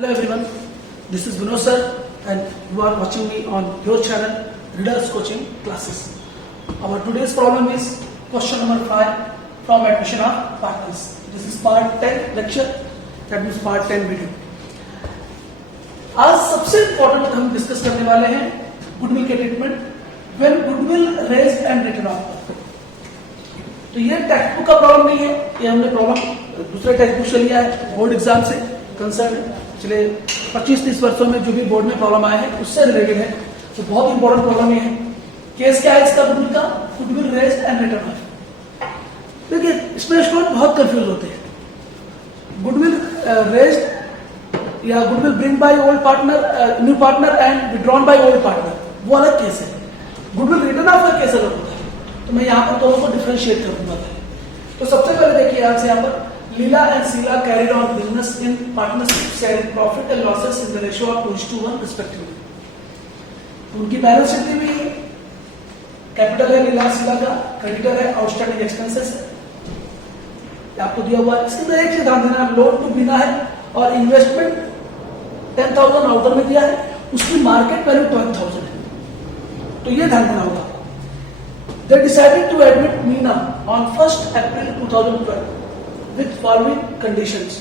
Hello everyone, this is Vinod sir and you are watching me on your channel Readers Coaching Classes. Our today's problem is question number 5 from admission of partners. This is part 10 lecture, that means part 10 video. आज सबसे important हम discuss करने वाले हैं goodwill के treatment when goodwill raised and written off. तो ये text book का प्रॉब्लम नहीं है, ये हमने प्रॉब्लम दूसरे टेक्स्ट बुक से लिया है, बोर्ड एग्जाम से कंसर्न है। पिछले 25-30 वर्षों में जो भी बोर्ड में प्रॉब्लम आया है उससे रिलेटेड है, तो बहुत इंपॉर्टेंट प्रॉब्लम ये है। केस क्या है इसका गुडविल का? Goodwill raised and written off. देखिए इसमें स्टूडेंट बहुत कंफ्यूज होते हैं। गुडविल रेज्ड या goodwill bring by old partner, new partner and withdrawn by old partner, वो अलग केस है। गुडविल रिटर्न ऑफ का केस अलग होता है, तो मैं यहाँ पर दोनों को डिफरेंशिएट करूंगा। तो सबसे पहले देखिए यहाँ पर Leela and Sheela carried on business in partnership sharing profit and losses in the ratio of 2:1 respectively. उनकी बैलेंस शीट दी हुई है, कैपिटल है लीला शीला का, क्रेडिटर है, आउटस्टैंडिंग एक्सपेंसेस है, आपको दिया हुआ है। इसके अंदर एक चीज ध्यान देना, लोन टू बिना है और इन्वेस्टमेंट 10,000 आउटर में दिया है, उसकी मार्केट वैल्यू 12,000 है, तो ये ध्यान देना होगा। They decided to admit Meena on 1st April 2012 with following conditions.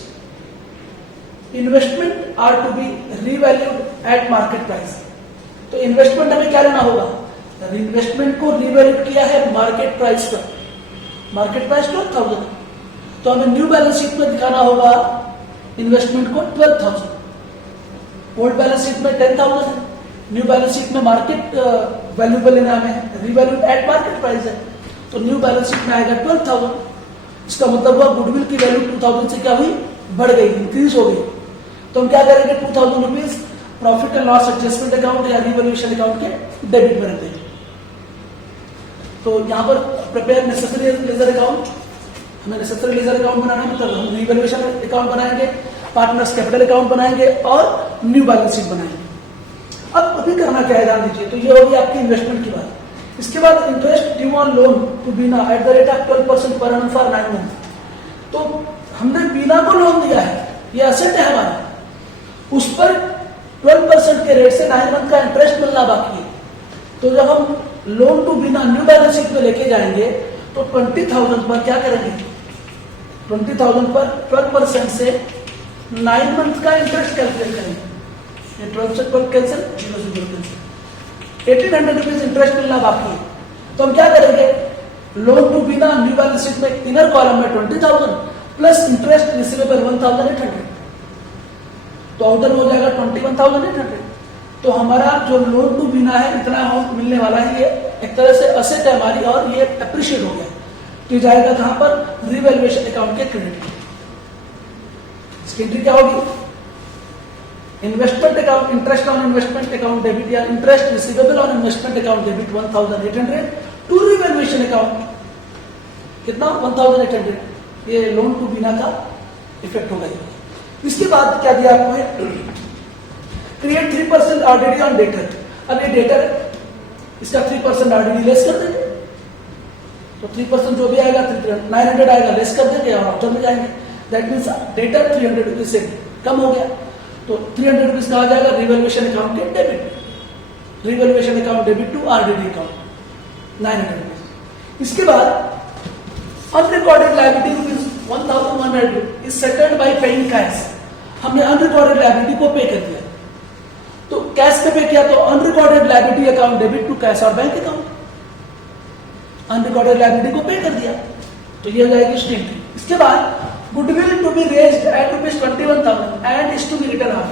Investment are to be revalued at market price. तो इन्वेस्टमेंट हमें क्या लेना होगा? इन्वेस्टमेंट को रिवैल्यूड किया है मार्केट प्राइस पर, मार्केट प्राइस 12,000, तो हमें न्यू बैलेंस शीट में दिखाना होगा इन्वेस्टमेंट को 12,000। ओल्ड बैलेंस शीट में 10,000 है, न्यू बैलेंस शीट में मार्केट वैल्यू पर लेना है, रिवैल्यूड एट मार्केट प्राइस है, तो न्यू बैलेंस शीट में आएगा 12,000। इसका मतलब हुआ गुडविल की वैल्यू 2,000 से क्या हुई? बढ़ गई, इंक्रीज हो गई। तो हम क्या करेंगे? 2,000 rupees profit and loss adjustment account या रिवैल्यूएशन अकाउंट के डेबिट में रख देंगे। तो यहाँ पर प्रिपेयर नेसेसरी लेजर अकाउंट, हमें नेसेसरी लेजर अकाउंट बनाना है, मतलब हम रिवैल्यूएशन अकाउंट बनाएंगे, पार्टनर्स कैपिटल अकाउंट बनाएंगे और न्यू बैलेंस शीट बनाएंगे। अब अभी करना क्या है ध्यान दीजिए, तो ये होगी आपकी इन्वेस्टमेंट की बात। इसके बाद interest due on loan to Bina at the rate of 12% पर एनम फॉर 9 मंथ। तो हमने बीना को लोन दिया है, ये एसेट है हमारा, उस पर 12% के रेट से 9 मंथ का इंटरेस्ट मिलना बाकी है। तो जब हम loan to Bina new balance sheet में लेके जाएंगे तो 20,000 पर क्या करेंगे? 20,000 पर 12% से 9 मंथ का इंटरेस्ट कैलकुलेट करेंगे। 12 से 12 कैंसिल, 0 से 0 कैंसिल, 1,800 रुपीज इंटरेस्ट मिलना बाकी है। तो हम क्या करेंगे? लोन टू बिना न्यू बैलेंस शीट में इनर कॉलम में 20,000 प्लस इंटरेस्ट रिसीवेबल 1,800, तो आउटर में हो जाएगा 21,800। तो हमारा जो लोन टू बिना है इतना अमाउंट मिलने वाला है, ये एक तरह से असेट है हमारी और ये अप्रिशिएट हो गया, तो जाएगा कहां पर? रिवैल्यूएशन अकाउंट के क्रेडिट में। इसकी एंट्री क्या होगी? Investment account, interest on investment account debit या interest receivable on investment account debit 1,800 to revaluation account कितना? 1,800। ये लोन टू बिना का इफेक्ट होगा। इसके बाद क्या दिया आपको है? Create 3% RDD on debtor. अब ये डेटर है, इसका 3% आरडीडी लेस कर देंगे, तो 3% जो भी आएगा 900 आएगा, लेस कर देंगे और आउटर में जाएंगे। दैट मीन्स डेटर 300 रुपीज से कम हो गया, तो 300 रुपीज कहा जाएगा रिवैल्यूएशन अकाउंट के debit, revaluation account debit to RDD account 900 rupees. इसके बाद unrecorded liability rupees 1,100 is settled by paying cash. हमने अनरिकॉर्डेड लायबिलिटी को पे कर दिया, तो कैश पे किया, तो unrecorded liability account debit to cash और बैंक अकाउंट। अनरिकॉर्डेड लायबिलिटी को पे कर दिया, तो ये हो जाएगी स्ट्रीम। इसके बाद goodwill to be raised at ₹21,000 and is to be return off.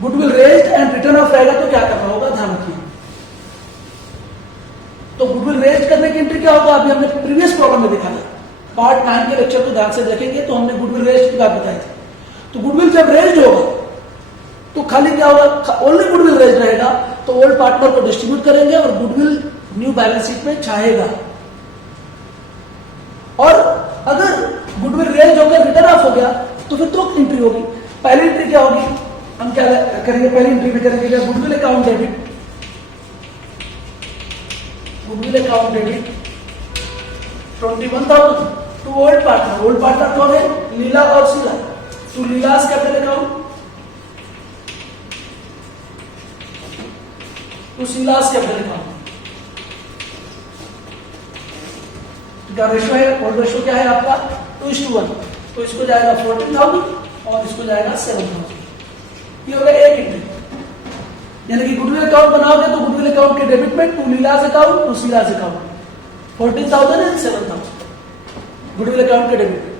Goodwill raised and return off रहेगा तो क्या करना होगा? ध्यान रखिए। तो गुडविल रेज्ड करने की एंट्री क्या होगा? अभी हमने प्रीवियस प्रॉब्लम में देखा था, पार्ट 9 के लेक्चर को ध्यान से देखेंगे तो हमने गुडविल रेज्ड की बात बताई थी। तो गुडविल जब रेज्ड होगा तो खाली क्या होगा? ओनली गुडविल रेज्ड रहेगा, तो ओल्ड पार्टनर को डिस्ट्रीब्यूट करेंगे और गुडविल न्यू बैलेंस शीट में छाएगा। और अगर गुडविल रेज होकर रिटर्न ऑफ हो गया तो फिर 2 एंट्री होगी। पहली एंट्री क्या होगी? हम क्या करेंगे? पहली एंट्री में करेंगे goodwill account debit, goodwill account debit 21,000 to old partner. Old partner कौन है? लीला और Sheela, to Leela's capital account to Sheela's capital account का रेशो है, ओल्ड रेशो क्या है आपका 2:1, तो इसको जाएगा 14,000 और इसको जाएगा 7,000। ये हो गया एक एंट्री, यानी कि गुडविल अकाउंट बनाओगे तो गुडविल अकाउंट के डेबिट में to Leela's account to Sheela's account 14,000 and 7,000 goodwill account के डेबिट में।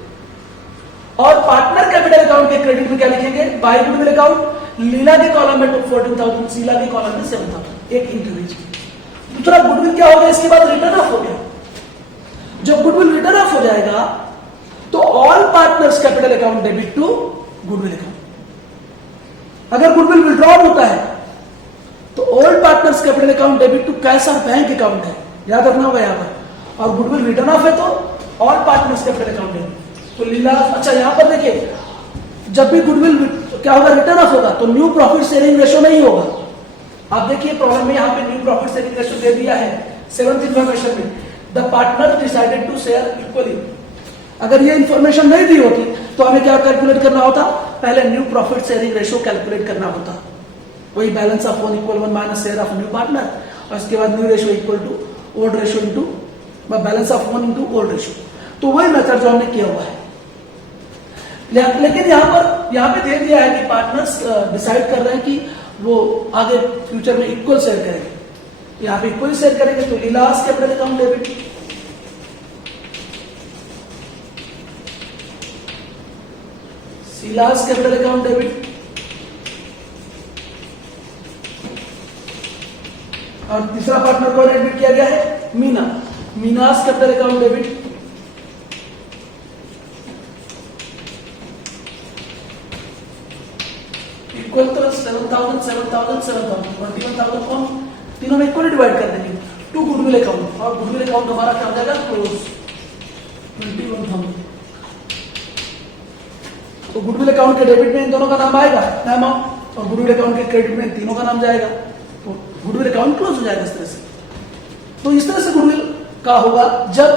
और पार्टनर कैपिटल अकाउंट के क्रेडिट में क्या लिखेंगे, बाय गुडविल अकाउंट लीला के कॉलम में 14,000, शीला के कॉलम में 7,000, एक एंट्री। दूसरा गुडविल क्या हो गया, इसके बाद रिटर्न ऑफ हो गया। जब गुडविल रिटर्न ऑफ हो जाएगा तो all partners capital account debit to goodwill account. अगर गुडविल विड्रॉल होता है तो all partners capital account debit to cash और बैंक अकाउंट है, याद रखना होगा यहाँ पर। और गुडविल रिटर्न ऑफ है तो all partners capital account debit तो लीला। अच्छा यहां पर देखिए, जब भी गुडविल क्या होगा, रिटर्न ऑफ होगा तो न्यू प्रॉफिट शेयरिंग रेशो नहीं होगा। आप देखिए प्रॉब्लम में यहाँ पे न्यू प्रॉफिट शेयरिंग रेशो दे दिया है 7th इंफॉर्मेशन में, the partner decided to share equally. अगर ये इंफॉर्मेशन नहीं दी होती तो हमें क्या कैलकुलेट करना होता, पहले new profit sharing ratio calculate करना होता, वही balance of 1 = 1 minus share of new partner, और इसके बाद new ratio equal to old ratio into balance of 1 into old ratio. तो वही मेथड जो हमने किया हुआ है। लेकिन यहाँ पे दे दिया है कि पार्टनर्स डिसाइड कर रहे हैं कि वो आगे फ्यूचर में इक्वल शेयर करेंगे, यहाँ पे इक्वल शेयर करेंगे तो Leela's capital account debit Sheela's capital account debit, और तीसरा पार्टनर को एडमिट किया गया है Meena's capital account debit equal तो 7,000 7,000 7,000 21,000 को हम तीनों में इक्वली डिवाइड कर देंगे टू गुडविल अकाउंट, और गुडविल अकाउंट हमारा क्या हो जाएगा क्लोज 21,000। तो गुडविल अकाउंट के डेबिट में इन दोनों का नाम आएगा अमाउंट, और गुडविल अकाउंट के क्रेडिट में तीनों का नाम जाएगा, तो गुडविल अकाउंट क्लोज हो जाएगा इस तरह से। तो इस तरह से गुडविल का होगा जब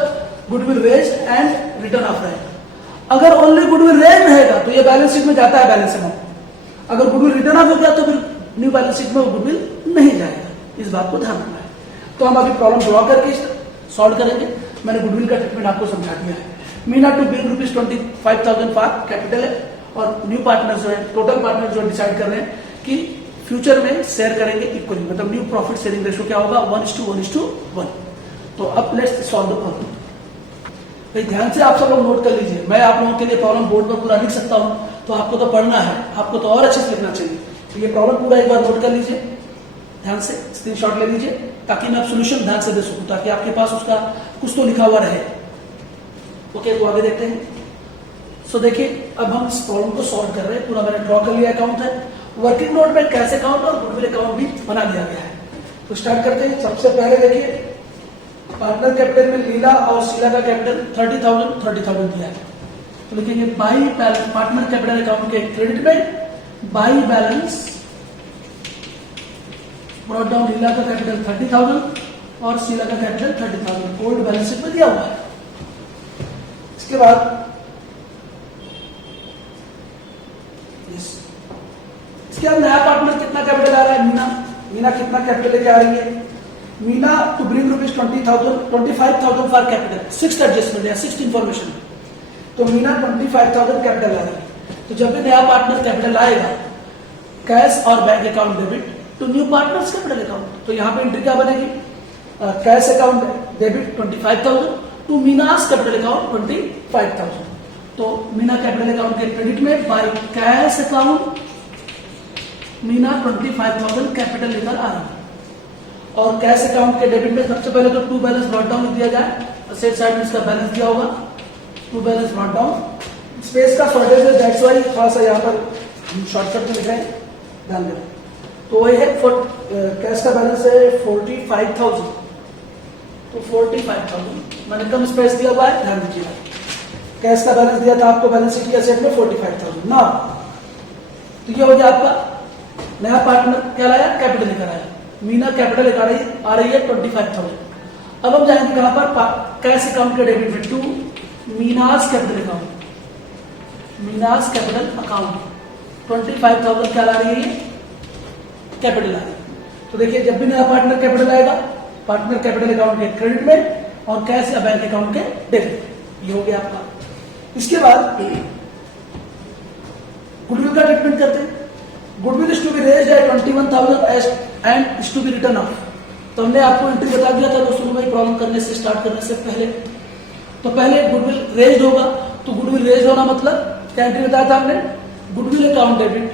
goodwill raise and return off रहेगा। अगर ओनली गुडविल रेज रहेगा तो ये बैलेंस शीट में जाता है बैलेंस अमाउंट, अगर गुडविल रिटर्न ऑफ हो गया तो फिर न्यू बैलेंस शीट में वो गुडविल नहीं जाएगा, इस बात को ध्यान रखना है। तो हम अभी प्रॉब्लम ड्रॉ करके सॉल्व करेंगे। मैंने गुडविल का ट्रीटमेंट आपको समझा दिया है। Meena to bill ₹25,000 for capital है, और न्यू पार्टनर जो है, टोटल पार्टनर जो डिसाइड कर रहे हैं कि फ्यूचर में शेयर करेंगे इक्वली, मतलब न्यू प्रॉफिट शेयरिंग रेशो क्या होगा 1:1:1। तो अब लेट्स सॉल्व द प्रॉब्लम। भाई ध्यान से आप सब लोग नोट कर लीजिए, मैं आप लोगों के लिए प्रॉब्लम बोर्ड पर पूरा लिख सकता हूँ, तो आपको तो पढ़ना है, आपको तो और अच्छे से लिखना चाहिए। तो ये प्रॉब्लम पूरा एक बार नोट कर लीजिए, ध्यान से स्क्रीनशॉट ले लीजिए, ताकि मैं सोल्यूशन ध्यान से दे सकूं, ताकि आपके पास उसका कुछ तो लिखा हुआ रहे। ओके, तो आगे देखते हैं। सो देखिए, अब हम इस प्रॉब्लम को सॉल्व कर रहे हैं। पूरा मैंने ड्रॉ कर लिया अकाउंट है, वर्किंग नोट में कैश अकाउंट और गुडविल अकाउंट भी बना दिया गया है। तो स्टार्ट करते हैं। सबसे पहले देखिए, पार्टनर कैपिटल में लीला और शीला का कैपिटल 30,000 दिया है, तो लिखेंगे by balance partner capital account के क्रेडिट में बाई बैलेंस ब्रॉट डाउन लीला का कैपिटल 30,000 और शीला का कैपिटल 30,000 ओल्ड बैलेंस शीट में दिया हुआ है। इसके बाद इसके बाद नया पार्टनर कितना कैपिटल आ रहा है, मीना कितना कैपिटल लेके आ रही है। Meena to bring ₹25,000 for capital, 6th adjustment या 6th इंफॉर्मेशन, तो मीना 25,000 कैपिटल आ रही है। तो जब भी नया पार्टनर कैपिटल आएगा, कैश और bank account debit to new partners capital account, तो यहाँ पे एंट्री क्या बनेगी, cash account debit 25,000 to Meena's capital account 25,000। तो मीना कैपिटल अकाउंट के क्रेडिट में by cash account Meena 25,000 capital लेकर आ रहा है, और कैश अकाउंट के डेबिट में सबसे पहले तो टू बैलेंस ब्रॉट डाउन दिया जाए, असेट साइड में इसका बैलेंस दिया होगा, to balance brought down. Space का शॉर्टेज है, दैट्स वाई थोड़ा सा यहाँ पर शॉर्टकट में लिखा है, ध्यान देना। तो वही है कैश का बैलेंस है 45,000, तो 45,000 मैंने कम स्पेस दिया हुआ है, ध्यान दीजिएगा। कैश का बैलेंस दिया था आपको बैलेंस शीट के असेट में 45,000 ना, तो ये हो गया आपका नया पार्टनर क्या लाया, कैपिटल लेकर आया। मीना कैपिटल लेकर आ रही है 25,000। अब हम जाएंगे कहां पर, कैश अकाउंट के डेबिट में to Meena's capital account, Meena's capital account 25,000 क्या ला रही है, कैपिटल आ रही है। तो देखिए जब भी नया पार्टनर कैपिटल आएगा, पार्टनर कैपिटल अकाउंट के क्रेडिट में और कैश या बैंक अकाउंट के डेबिट, ये हो गया आपका। इसके बाद गुडविल का ट्रीटमेंट करते हैं। Goodwill is to be raised at 21,000 and is to be return off. तो हमने आपको एंट्री बता दिया था दोस्तों भाई प्रॉब्लम करने से, स्टार्ट करने से पहले। तो पहले गुडविल रेज्ड होगा, तो गुडविल रेज्ड होना मतलब क्या एंट्री बताया था हमने, goodwill account debit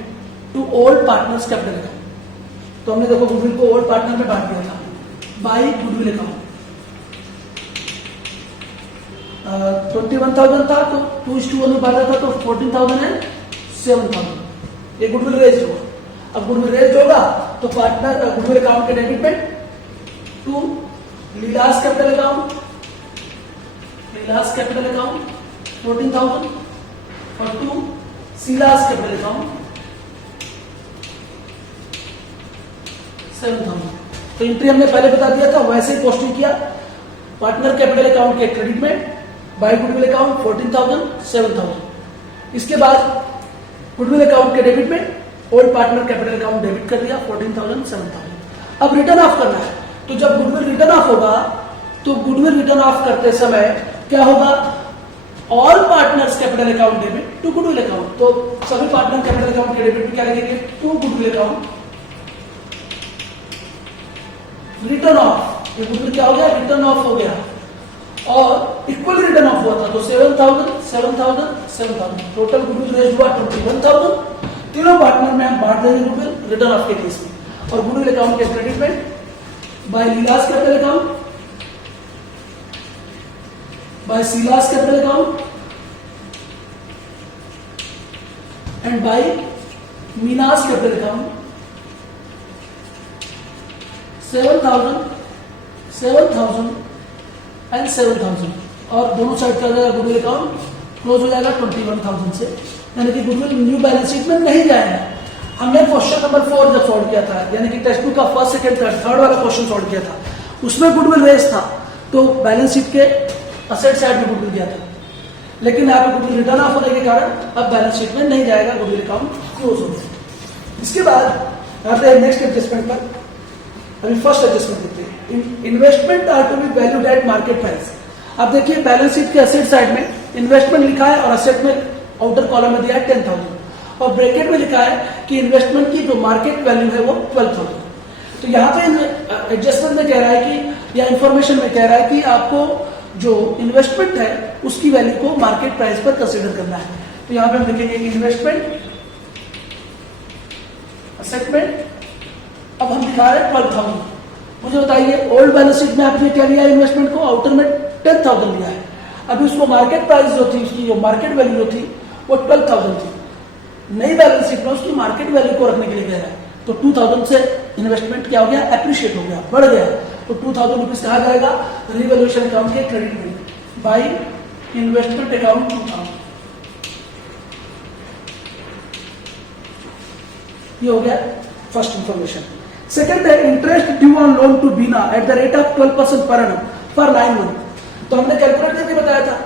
to old partners capital account. तो हमने देखो गुडविल को ओल्ड पार्टनर में बांट दिया था बाई गुडविल अकाउंट। 21,000 था तो 2:1 में बांटा था, तो 14,000 एंड 7,000, ये गुडविल रेज होगा। अब गुडविल रेज होगा तो पार्टनर गुडविल अकाउंट के डेबिट में to Leela's capital account, Leela's capital account 14,000 और टू सीलास कैपिटल अकाउंट 7,000। तो एंट्री हमने पहले बता दिया था, वैसे ही पोस्टिंग किया। पार्टनर कैपिटल अकाउंट के क्रेडिट में बाय गुडविल अकाउंट 14,000 7,000। इसके बाद गुडविल अकाउंट के डेबिट में old partner capital account debit कर दिया 14,000 7,000। अब रिटर्न ऑफ करना है, तो जब गुडविल रिटर्न ऑफ होगा तो गुडविल रिटर्न ऑफ करते समय क्या होगा, all partners capital account debit to goodwill account. तो सभी पार्टनर कैपिटल अकाउंट के डेबिट में क्या लगेंगे, to goodwill account return off. ये गुडविल क्या हो गया, रिटर्न ऑफ हो गया और इक्वल रिटर्न ऑफ हुआ था, तो 7,000 7,000 7,000 टोटल गुडविल रेज हुआ 21,000। तीनों पार्टनर में हम बांट देंगे गुडविल रिटर्न ऑफ के केस में। और गुडविल अकाउंट के क्रेडिट में by Leela's capital account, by Sheela's capital account and by Meena's capital account 7,000 7,000 and 7,000। और दोनों साइड का जाएगा गुडविल अकाउंट क्लोज हो जाएगा 21,000 से, यानी कि गुडविल न्यू बैलेंस शीट में नहीं जाएगा। हमने क्वेश्चन नंबर 4 जब सॉल्व किया था, यानी कि टेक्स्ट बुक का फर्स्ट सेकंड थर्ड वाला क्वेश्चन सॉल्व किया था, उसमें गुडविल रेस था, तो बैलेंस शीट के असेट साइड में गुडविल दिया था। लेकिन यहाँ पे गुडविल रिटर्न ऑफ होने के कारण अब बैलेंस शीट में नहीं जाएगा, गुडविल अकाउंट क्लोज हो जाएगा। इसके बाद आते हैं नेक्स्ट एडजस्टमेंट पर। अभी फर्स्ट एडजस्टमेंट देखते हैं, investment are to be valued at market price. अब देखिए बैलेंस शीट के असेट साइड में इन्वेस्टमेंट लिखा है और असेट में आउटर कॉलम में दिया है 10,000 और ब्रैकेट में लिखा है कि इन्वेस्टमेंट की जो मार्केट वैल्यू है वो 12,000। तो यहाँ पे एडजस्टमेंट में कह रहा है कि, या इंफॉर्मेशन में कह रहा है कि आपको जो इन्वेस्टमेंट है उसकी वैल्यू को मार्केट प्राइस पर कंसीडर करना है। तो यहाँ पे हम लिखेंगे कि इन्वेस्टमेंट असेटमेंट, अब हम दिखा रहे हैं 12,000। मुझे बताइए ओल्ड बैलेंस शीट में आपने क्या लिया है, इन्वेस्टमेंट को आउटर में 10,000 लिया है। अभी उसको मार्केट प्राइस जो थी, उसकी जो मार्केट वैल्यू जो थी वो 12,000 थी। नई बैलेंस शीट में उसकी मार्केट वैल्यू को रखने के लिए कह रहा है, तो 2,000 से इन्वेस्टमेंट क्या हो गया, एप्रिशिएट हो गया, बढ़ गया। तो 2,000 रुपीज कहा जाएगा रिवैल्यूएशन अकाउंट के क्रेडिट में बाई इन्वेस्टमेंट अकाउंट 2,000। ये हो गया फर्स्ट इंफॉर्मेशन। सेकंड है interest due on loan to Bina at the rate of 12% पर एनम फॉर 9 मंथ। तो हमने कैलकुलेट करके बताया था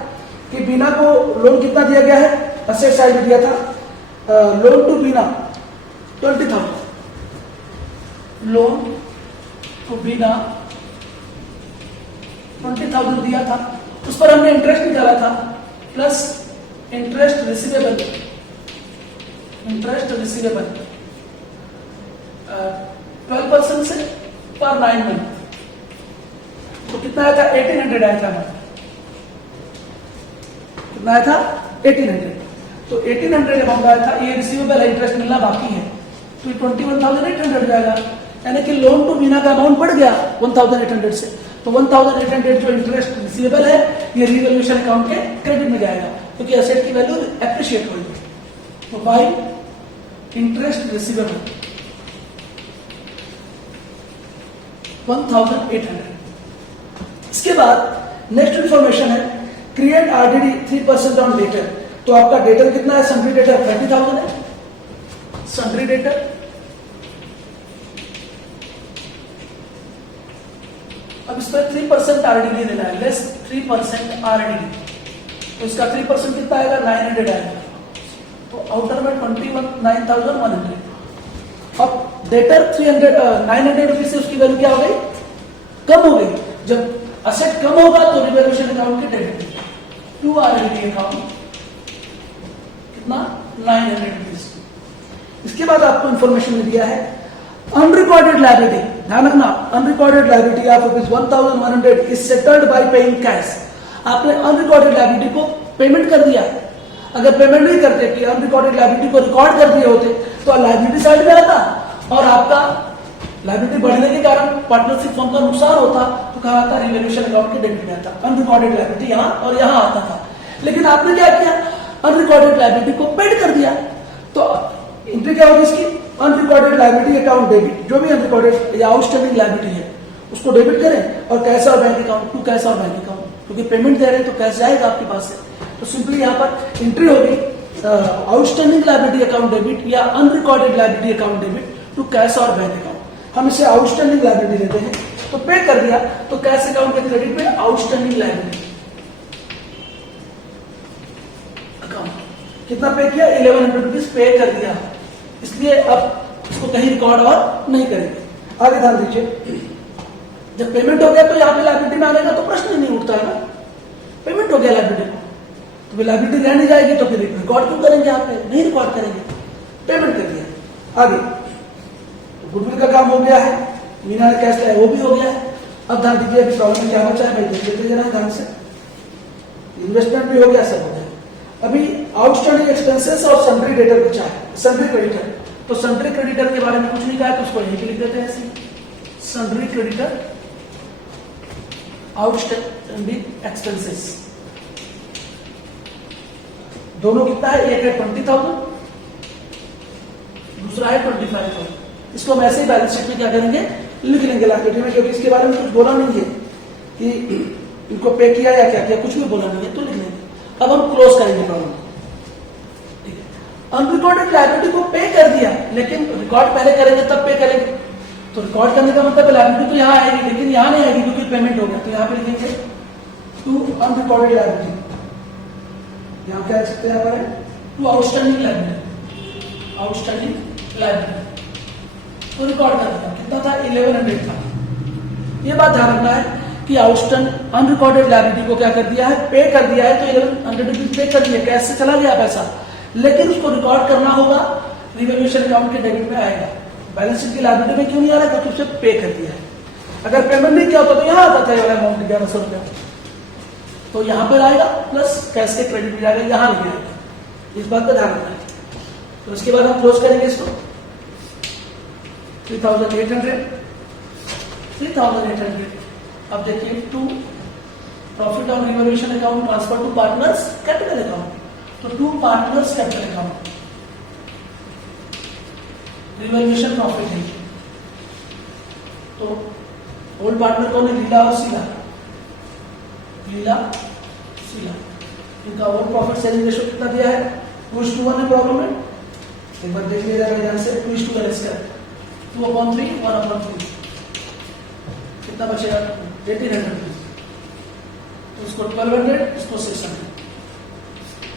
कि बीना को लोन कितना दिया गया है, असेट साइड में दिया था, loan to Bina 20,000, loan to Bina 20,000 दिया था, उस पर हमने इंटरेस्ट निकाला था plus interest receivable, interest receivable 12% से पर 9 मंथ। तो कितना आया था, 1800 आया था, कितना आया था 1800। तो 1800 अमाउंट आया था, ये रिसीवेबल है, इंटरेस्ट मिलना बाकी है, तो 21,800 जाएगा, यानी कि लोन टू बीना का अमाउंट बढ़ गया 1,800 से। तो 1,800 जो इंटरेस्ट रिसीवेबल है ये रिवैल्यूएशन अकाउंट के क्रेडिट में जाएगा, क्योंकि एसेट की वैल्यू एप्रिशिएट होगी। तो बाई इंटरेस्ट रिसीवेबल 1,800। इसके बाद नेक्स्ट इंफॉर्मेशन है क्रिएट आरडीडी 3% ऑन डेटर। तो आपका डेटर कितना है, सन्ड्री डेटर 30,000 है, सन्ड्री डेटर अब इस पर 3% आरडीडी देना है, लेस 3% आरडीडी। तो इसका 3% कितना आएगा, 900 आएगा। तो आउटर में 29,100। अब डेटर 900 रुपीज से उसकी वैल्यू क्या हो गई, कम हो गई। जब असेट कम होगा तो रिवैल्यूएशन अकाउंट के डेबिट टू आरएलडी अकाउंट कितना 900 रुपीज। इसके बाद आपको इंफॉर्मेशन में दिया है अनरिकॉर्डेड लायबिलिटी, ध्यान रखना unrecorded liability of ₹1100 is settled by paying cash. आपने अनरिकॉर्डेड लायबिलिटी को पेमेंट कर दिया, अगर पेमेंट नहीं करते कि अनरिकॉर्डेड लायबिलिटी को रिकॉर्ड कर दिए होते तो लायबिलिटी साइड में आता और आपका लायबिलिटी बढ़ने के कारण पार्टनरशिप फर्म का नुकसान होता तो कहा आता रिवैल्यूएशन अकाउंट के डेबिट में आता, अनरिकॉर्डेड लायबिलिटी यहाँ और यहाँ आता था। लेकिन आपने क्या किया, अनरिकॉर्डेड लायबिलिटी को पेड कर दिया, तो एंट्री क्या होगी इसकी, अनरिकॉर्डेड लायबिलिटी अकाउंट डेबिट, जो भी अनरिकॉर्डेड या आउटस्टैंडिंग लायबिलिटी है उसको डेबिट करें और कैश और बैंक अकाउंट टू कैश और बैंक अकाउंट, क्योंकि पेमेंट दे रहे हैं तो कैश जाएगा आपके पास से। तो सिंपली यहाँ पर एंट्री होगी आउटस्टैंडिंग लायबिलिटी अकाउंट डेबिट या unrecorded liability account debit to cash और बैंक अकाउंट। हम इसे आउटस्टैंडिंग लायबिलिटी लेते हैं, तो पे कर दिया तो कैश अकाउंट के क्रेडिट में आउटस्टैंडिंग लायबिलिटी अकाउंट कितना पे किया, 1100 रुपीज पे कर दिया, इसलिए अब इसको कहीं रिकॉर्ड और नहीं करेंगे। आगे ध्यान दीजिए, जब पेमेंट हो गया तो यहाँ पे लायबिलिटी में आने का तो प्रश्न ही नहीं उठता है ना, पेमेंट हो गया लायबिलिटी को तो लायबिलिटी रह नहीं जाएगी, तो फिर रिकॉर्ड क्यों करेंगे, यहाँ पे नहीं रिकॉर्ड करेंगे, पेमेंट कर दिया। आगे तो गुडविल का काम हो गया है, मीना ने कैश लाया वो भी हो गया है। अब ध्यान दीजिए अभी प्रॉब्लम क्या बचा है, भाई देख लेते जरा ध्यान से। इन्वेस्टमेंट भी हो गया, सब हो गया। अभी आउटस्टैंडिंग एक्सपेंसेस और सन्ड्री डेटर बचा है, सन्ड्री क्रेडिटर। तो सन्ड्री क्रेडिटर के बारे में कुछ नहीं कहा तो उसको यहीं पे लिख देते हैं ऐसे, सन्ड्री क्रेडिटर आउटस्टैंडिंग एक्सपेंसेस। दोनों कितना है, एक है 20,000, दूसरा है 25,000। इसको हम ऐसे ही बैलेंस शीट में क्या करेंगे, लिख लेंगे लायबिलिटी में, क्योंकि इसके बारे में कुछ बोला नहीं है कि इनको पे किया या क्या किया, कुछ भी बोला नहीं है, तो लिख लेंगे। अब हम क्लोज करेंगे प्रॉब्लम। अनरिकॉर्डेड लायबिलिटी को पे कर दिया, लेकिन रिकॉर्ड पहले करेंगे तब पे करेंगे, तो रिकॉर्ड करने का मतलब लायबिलिटी तो यहाँ आएगी, लेकिन यहाँ नहीं आएगी क्योंकि पेमेंट हो गया। तो यहाँ पे लिखेंगे टू अनरिकॉर्डेड लायबिलिटी, यहाँ क्या लिख सकते हैं, यहाँ पर to outstanding liability, outstanding liability तो रिकॉर्ड कर दिया, कितना था 1100 था। ये बात ध्यान रखना है कि आउटस्टैंडिंग अनरिकॉर्डेड लायबिलिटी को क्या कर दिया है, पे कर दिया है, तो 1100 रुपीज पे कर दिया, कैश से चला गया पैसा, लेकिन उसको रिकॉर्ड करना होगा, रिवैल्यूएशन अकाउंट के डेबिट में आएगा। बैलेंस शीट की लायबिलिटी में क्यों नहीं आ रहा, क्योंकि उसे पे कर दिया है। अगर पेमेंट नहीं किया होता तो यहाँ आता था ये वाला अमाउंट 1100 रुपया, तो यहाँ पर आएगा प्लस कैश के क्रेडिट में जाएगा, यहाँ नहीं आएगा, इस बात का ध्यान रखना है। तो इसके बाद हम क्लोज करेंगे इसको 3,800। अब देखिए to profit on revaluation account transfer to partners capital account, तो to partners capital account revaluation profit है। तो ओल्ड पार्टनर कौन है, लीला और शीला, लीला शीला, इनका ओल्ड प्रॉफिट सेलिंग रेशियो कितना दिया है, 2:1 है प्रॉब्लम में, एक बार देख लीजिएगा ध्यान से, 2:1 इसका 2/3 1/3 कितना बचेगा 1800 रुपीज, तो इसको 1200, इसको 600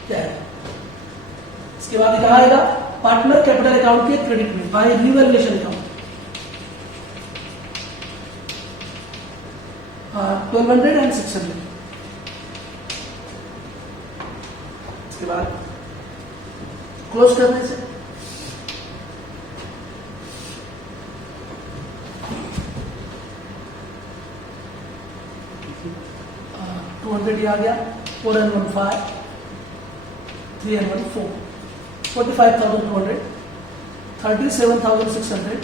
क्या है। इसके बाद कहा आएगा पार्टनर कैपिटल अकाउंट के क्रेडिट में बाय रिवैल्यूएशन अकाउंट, 1200 एंड 600। इसके बाद क्लोज करने से आ गया, 4N15 3N14 45,200 37,600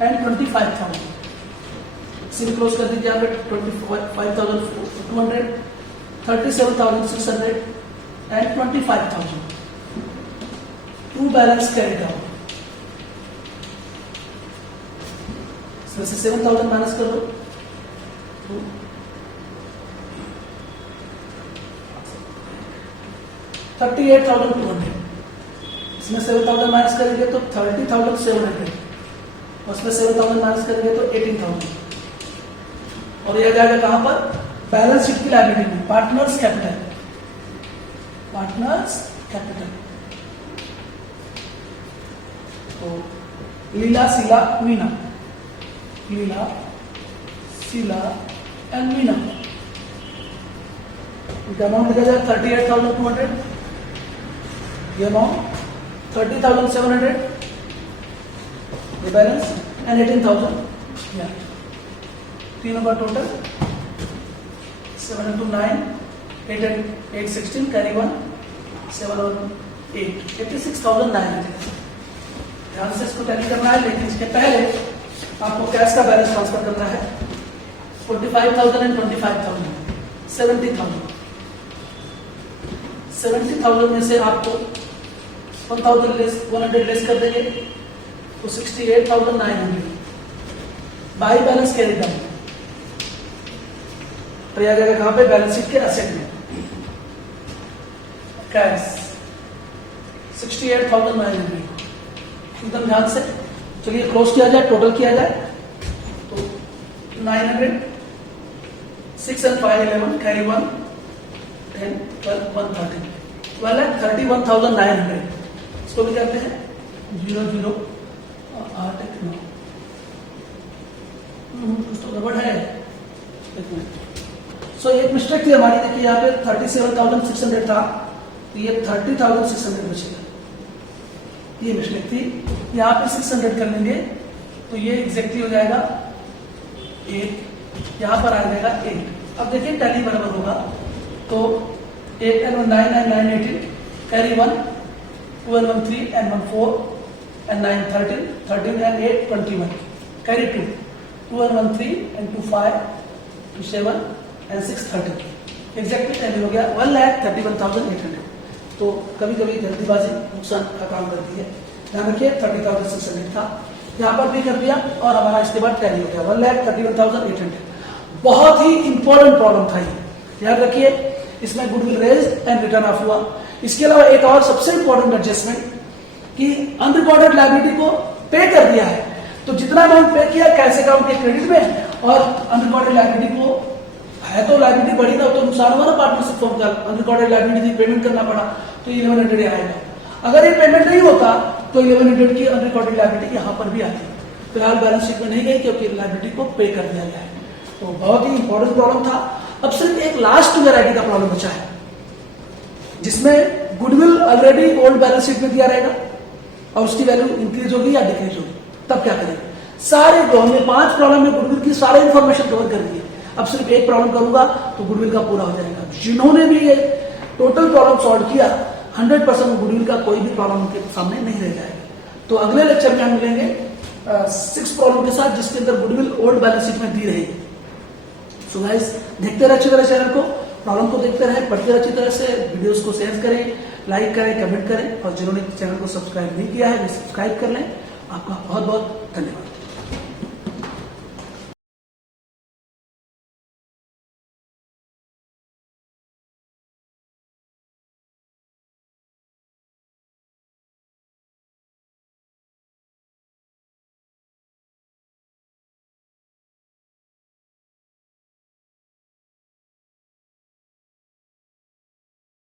एंड 25,000। इसी क्लोज कर दीजिए, यहाँ पे 25,200 37,600 and 25,000। To balance carried out, इसमें से 7,000 माइनस कर दो, 38,200, इसमें 7,000 माइनस करेंगे तो 30,700, उसमें 7,000 माइनस करेंगे तो 18,000, और यह जाएगा कहां पर, बैलेंस शीट की लायबिलिटी में, पार्टनर्स कैपिटल, पार्टनर्स कैपिटल। तो लीला, शीला, मीना, लीला, शीला एंड मीना। इनका अमाउंट लिखा जाए 38,200, ये अमाउंट 30,700, ये बैलेंस एंड 18,000। तीनों का टोटल 7 into 9, 8 and 8, 16, carry 1, 7 और 8, 86,900। ध्यान से इसको टैली करना है, लेकिन इसके पहले आपको कैश का बैलेंस ट्रांसफर करना है। 45,000 एंड 25,000, 70,000। 70,000 में से आपको 100 लेस कर देंगे तो 68,900। By balance carry down Prayag जाएगा कहां पे? बैलेंस शीट के असेट में। कैश 68,900। एकदम ध्यान से चलिए क्लोज किया जाए, टोटल किया जाए तो 900, 6 and 5, 11, carry 1, 10, 12, 113, 12,31,900। इसको भी करते हैं 0, 0, 8, 9। कुछ तो गड़बड़ है, एक मिनट। सो एक मिस्टेक थी हमारी, देखिए यहाँ पे 37,600 था, तो ये 30,600 बचेगा। ये मिस्टेक थी, यहाँ पे 600 कर लेंगे तो ये एग्जैक्टली हो जाएगा 8, यहाँ पर आ जाएगा 8। अब देखिए टैली बराबर होगा तो 8 and 1 9 and 9 18, carry 1, 2 and 1 3 and 1 4 and 9 13, 13 and 8 21, carry 2, 2 and 1 3 and 2 5, 2 7 and 6 13। Exactly tally हो गया 1,31,800। तो कभी कभी जल्दीबाजी नुकसान का काम करती है, ध्यान रखिए 30,600 था, यहाँ पर भी कर दिया और हमारा इसके बाद टैली हो गया 1,31,800। बहुत ही इंपॉर्टेंट प्रॉब्लम था ये, याद रखिए। इसमें goodwill raise and return off हुआ। इसके अलावा एक और सबसे इंपॉर्टेंट एडजस्टमेंट कि अनरिकॉर्डेड लायबिलिटी को पे कर दिया है, तो जितना अमाउंट पे किया कैश अकाउंट के क्रेडिट में, और अनरिकॉर्डेड लायबिलिटी को है तो लायबिलिटी बढ़ी ना, तो नुकसान हुआ ना पार्टनरशिप फॉर्म का। अनरिकॉर्डेड लायबिलिटी थी, पेमेंट करना पड़ा तो 1100 आएगा। अगर ये पेमेंट नहीं होता तो 1100 की अनरिकॉर्डेड लायबिलिटी यहाँ पर भी आती। फिलहाल बैलेंस शीट में नहीं गई क्योंकि लायबिलिटी को पे कर दिया गया है। तो बहुत ही इंपॉर्टेंट प्रॉब्लम था। अब सिर्फ एक लास्ट वेराइटी का प्रॉब्लम बचा है जिसमें goodwill already old balance sheet में दिया रहेगा और उसकी वैल्यू इंक्रीज होगी या डिक्रीज होगी। तब क्या करेंगे? सारे हमने 5 प्रॉब्लम में गुडविल की सारी इंफॉर्मेशन कवर कर दी है। अब सिर्फ एक प्रॉब्लम करूंगा तो गुडविल का पूरा हो जाएगा। जिन्होंने भी ये टोटल प्रॉब्लम सॉल्व किया 100% गुडविल का कोई भी प्रॉब्लम उनके सामने नहीं रह जाएगा। तो अगले लेक्चर में हम मिलेंगे 6 प्रॉब्लम के साथ जिसके अंदर गुडविल ओल्ड बैलेंस शीट में दी रहेगी। सो गाइस देखते रहे अच्छी तरह चैनल को, प्रॉब्लम को देखते रहे, पढ़ते रहे अच्छी तरह से, वीडियोस को शेयर करें, लाइक करें, कमेंट करें, और जिन्होंने चैनल को सब्सक्राइब नहीं किया है वे सब्सक्राइब कर लें। आपका बहुत बहुत धन्यवाद।